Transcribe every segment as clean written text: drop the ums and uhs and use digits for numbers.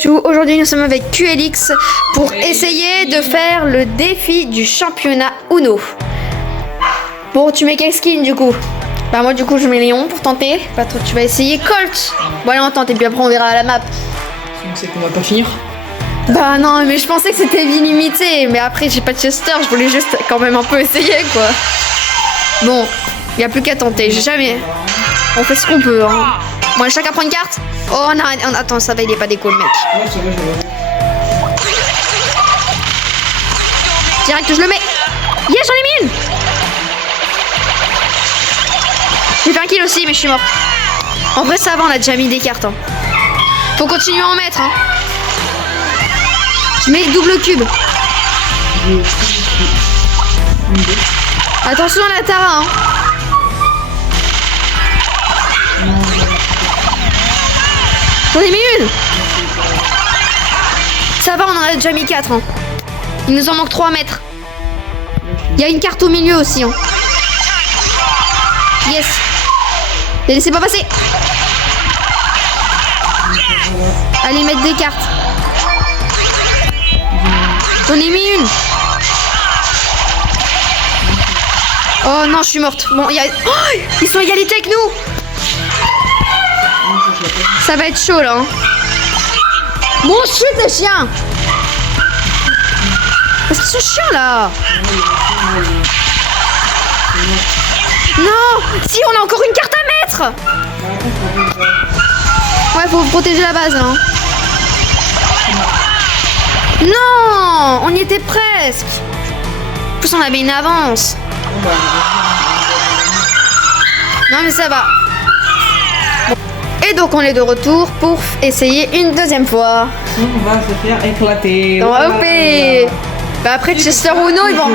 Pikachu. Aujourd'hui nous sommes avec QLX pour essayer de faire le défi du championnat Uno. Bon, tu mets quel skin du coup? Bah moi du coup je mets Léon pour tenter. Bah toi tu vas essayer Colt. Bon allez on tente et puis après on verra la map. Donc c'est qu'on va pas finir. Bah non mais je pensais que c'était vie limitée. Mais après j'ai pas de Chester, je voulais juste quand même un peu essayer quoi. Bon, y a plus qu'à tenter, j'ai jamais... On fait ce qu'on peut hein. Bon allez, chacun prend une carte. Oh on arrête, attends ça va il est pas déco le mec. Ouais c'est vrai, je vois. Direct je le mets. Yes j'en ai mis une. J'ai fait un kill aussi mais je suis mort. En vrai ça va on a déjà mis des cartes hein. Faut continuer à en mettre hein. Je mets le double cube. Attention à la Tara hein. J'en ai mis une. Ça va on en a déjà mis 4 hein. Il nous en manque 3 à mettre. Il y a une carte au milieu aussi hein. Yes. Ne laissez pas passer. Allez mettre des cartes. J'en ai mis une. Oh non je suis morte. Bon il y a... Oh, ils sont égalité avec nous. Ça va être chaud là hein. Bon chut les chiens. Parce qu'ils sont chiants là. Non. Si on a encore une carte à mettre. Ouais faut protéger la base hein. Non, on y était presque. En plus on avait une avance. Non mais ça va. Bon. Et donc on est de retour pour essayer une deuxième fois. On va se faire éclater. On va bah après Chester ou non ils vont...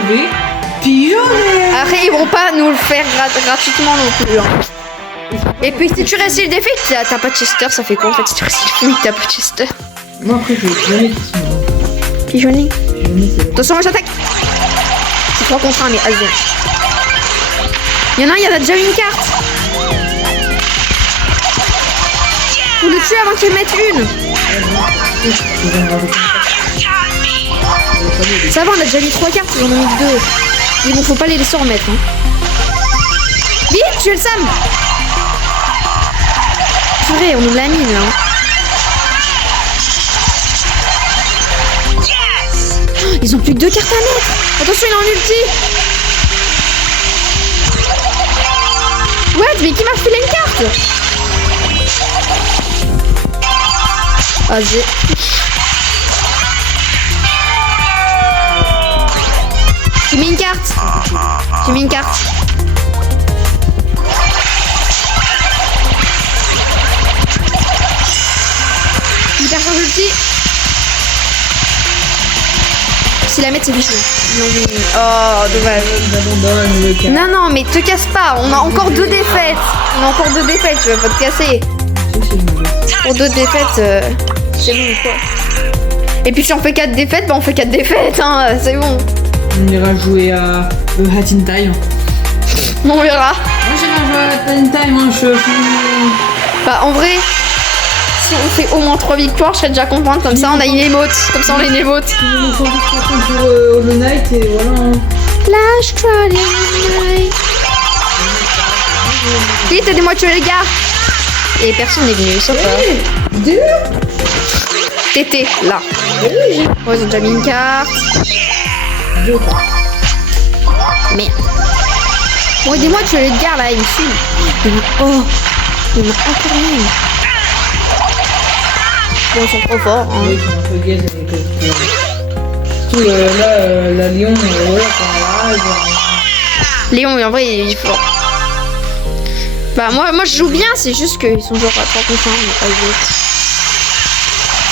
Pigeonner. Après ils vont pas nous le faire gratuitement non plus hein. Et puis si tu réussis le défi, t'as pas de Chester, ça fait quoi en fait si tu réussis le défi, t'as pas de Chester. Moi après je vais pigeonner. Pigeonner. Attention, moi j'attaque. C'est 3 contre 1, mais allez. Il y en a un, il y en a déjà une carte. Faut le tuer avant qu'il mette une. Ça va, on a déjà mis 3 cartes, j'en ai mis 2. Mais bon, faut pas les laisser en mettre. Hein. Vite, tuez le Sam. Purée, on nous l'a mis là. Ils ont plus que 2 cartes à mettre. Attention, il est en ulti. What? Mais qui m'a filé une carte? Vas-y. J'ai mis une carte. J'ai mis une carte. Hyper fort ulti. Si la mettre c'est vicieux. Oh dommage. Non non mais te casse pas. On a encore 2 défaites. On a encore 2 défaites. Tu vas pas te casser. Pour 2 défaites c'est bon quoi. Et puis si on fait 4 défaites, bah on fait 4 défaites hein. C'est bon. On ira jouer à Hat in Time. On verra. Moi j'irai jouer à Hat in Time hein. Bah en vrai. Si on fait au moins 3 victoires, je serais déjà contente. Comme ça, on a une émote. Comme ça, on a une émote. On s'en pour Hollow Knight et voilà. Flash Friday Night. Vite, aidez-moi tuer les gars. Et personne n'est venu, sauf Tété, là. Oh, ils ont déjà mis une carte. Merde. Bon, aidez-moi tuer les gars là, il me suit. Oh, il m'a encore mis. Bon, ils sont trop forts. Hein. Oui, ils sont un peu gays avec là, la Léon, voilà, Léon, en vrai, il est fort. Bah, moi je joue bien, c'est juste qu'ils sont genre à 3 contre 1.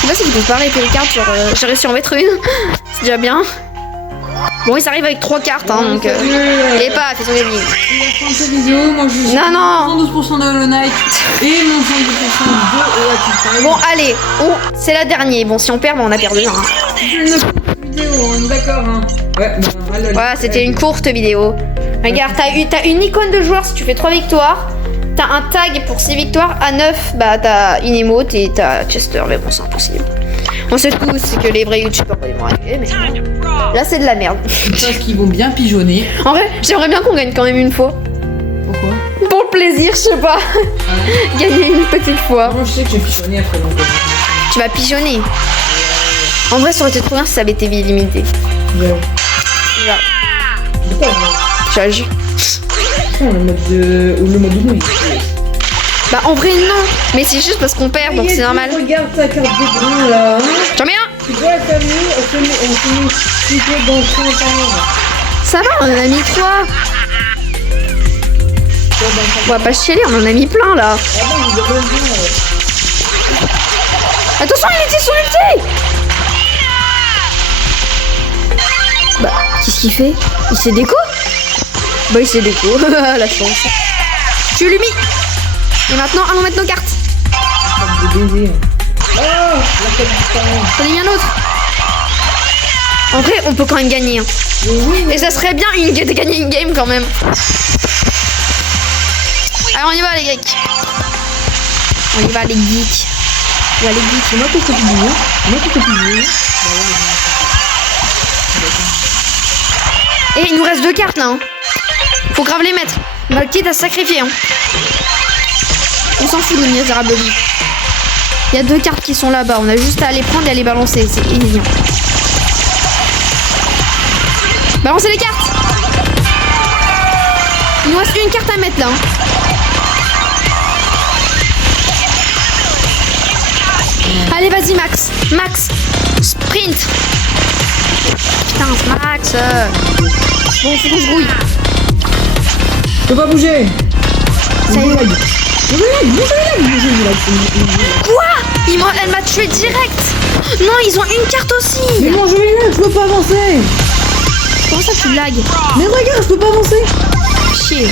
Je sais pas s'ils peuvent pas arrêter les cartes, genre j'ai réussi à en mettre une. C'est déjà bien. Bon, ils arrivent avec 3 cartes, hein, donc. Et pas, ils sont gagnés. Il a fait cette vidéo, moi je suis non. 112% de Hollow Knight et mon 110% de Hat in Time. Bon, allez, c'est la dernière. Bon, si on perd, bah, on a perdu. Hein. C'est une vidéo, on est d'accord, hein. Ouais, bah, voilà, c'était une courte vidéo. Regarde, t'as une icône de joueur si tu fais 3 victoires. T'as un tag pour 6 victoires. À 9, bah t'as une emote et t'as Chester. Mais bon, c'est impossible. On sait tous c'est que les vrais youtubeurs ils vont arriver, mais là c'est de la merde. Parce qu'ils vont bien pigeonner. En vrai, j'aimerais bien qu'on gagne quand même une fois. Pourquoi? Pour le plaisir, je sais pas. Gagner une petite fois. Moi je sais que j'ai pigeonné après donc. Tu vas pigeonner. En vrai, ça aurait été trop bien si ça avait été illimité. Ouais. Genre, Pourquoi tu as joué. le mode de. Ou le mode de nouille. Bah en vrai non, mais c'est juste parce qu'on perd donc c'est normal. Regarde ta carte de brun là. J'en mets un. Tu vois la famille, on finit plutôt dans le 30 ans. Ça va, on en a mis 3. On va pas chialer, on en a mis plein là. Ah bon, vous avez bien. Attention, il était sur ulti. Bah, qu'est-ce qu'il fait? Il s'est déco? Bah il s'est déco, la chance. Tu lui mis. Et maintenant, allons mettre nos cartes. Comme des baisers. Oh, la carte différente. J'en ai mis un autre. En vrai, on peut quand même gagner. Hein. Oui, Et ça serait bien de gagner une game quand même. Allez, on y va les geeks. On y va les geeks. On y va les geeks. c'est moi qui fais plus de jeu. C'est moi qui fais plus de jeu. Et il nous reste 2 cartes là. Hein. Faut grave les mettre. On va quitte à sacrifier. Hein. On s'en fout de misérable vie. Il y a 2 cartes qui sont là-bas. On a juste à les prendre et à les balancer. C'est évident. Balancez les cartes. Il nous reste une carte à mettre là. Hein. Allez, vas-y, Max. Max. Sprint. Putain, Max. Bon, faut qu'on se grouille. Je peux pas bouger. Ça y est. Bouger. Quoi? Elle m'a tué direct. Non, ils ont une carte aussi. Mais mon jeu est là, je peux pas avancer. Comment ça, tu blagues? Mais regarde, je peux pas avancer. Chier.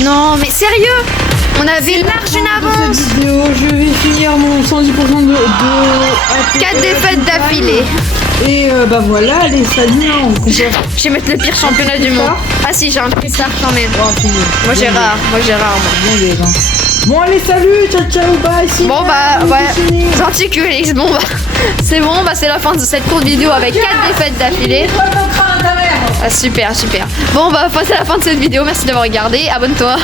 Non, mais sérieux? On avait large une avance. Cette vidéo, je vais finir mon 110% de 4 défaites d'affilée. Et bah voilà, les saluts, on compare. Je vais mettre le pire championnat du monde. Ah si, j'ai un prix star quand même. Oh, fini. Moi j'ai rare, moi. Bien les gens. Bon allez, salut, ciao ciao, bye. Bon bah ouais, gentil QLX, bon bah c'est bon, bah c'est la fin de cette courte vidéo avec 4 défaites d'affilée. Ah super, super. Bon bah c'est la fin de cette vidéo, merci d'avoir regardé, abonne-toi.